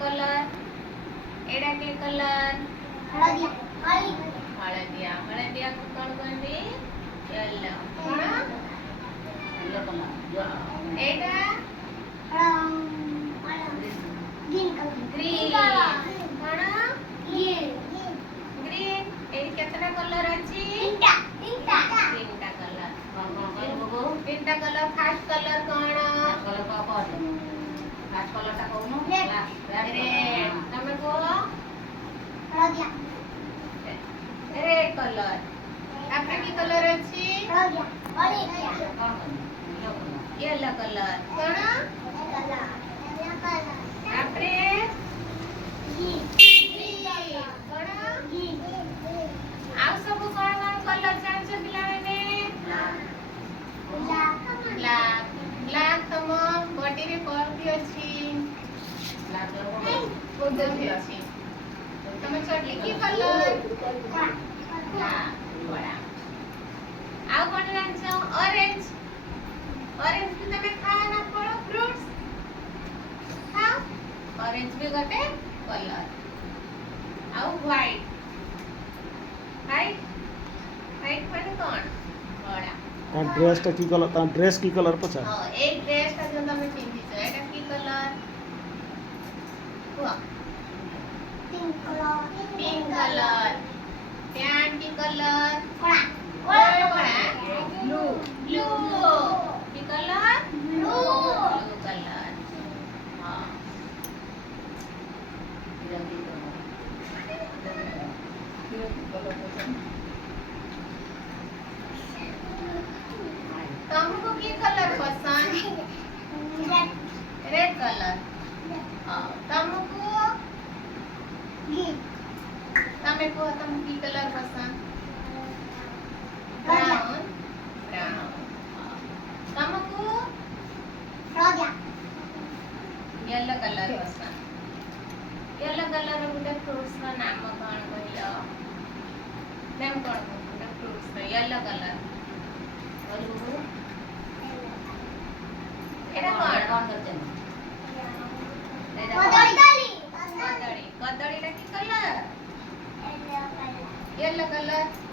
Colour एडा के colour हळदिया हळदिया हळदिया को कोण कहंदी येलो कोण येलो कलर एडा ग्रीन कलर ग्रीन कोण ग्रीन एडी केतना कलर अछि तीनटा तीनटा कलर कौन कौन कलर बबू तीनटा कलर फास्ट कलर कोण कलर का कौन फास्ट कलर ता कहूनो Red. रेड तमे को हळदिया रेड कलर आपने की कलर अछि हळदिया येलो कलर कोण आपने कोण आउ सब कोण कोण कलर जान्छ पिलाने ब्लैक ब्लैक तम बॉडी रे कोन भी अछि ब्लैक कलर उधर भी अछि तमे चटली की कलर बड़ा आउ कोन जान्छ ऑरेंज ऑरेंज भी तमे खाओ ना फल फ्रूट्स खाओ ऑरेंज भी गटे कलर आउ व्हाइट व्हाइट व्हाइट माने कोन बड़ा ड्रेस टा की कलर ता ड्रेस की कलर पछा हां एक ड्रेस ता जो तमे पिंदी छ एटा की कलर हुआ पिंक कलर पैंट की कलर बड़ा ब्लू ब्लू की कलर ब्लू कलर हां तुमको की कलर पसंद रेड कलर तुमको तमे को तुम की कलर पसंद ब्राउन ब्राउन तुमको येलो कलर पसंद येलो कलर गुटे फ्रूट्स का नाम कोन कहलो नाम कोन गुटे फ्रूट्स का येलो कलर और बबू एटा कोन कौन करते हैं कदड़ी कदड़ी टा की कलर येलो कलर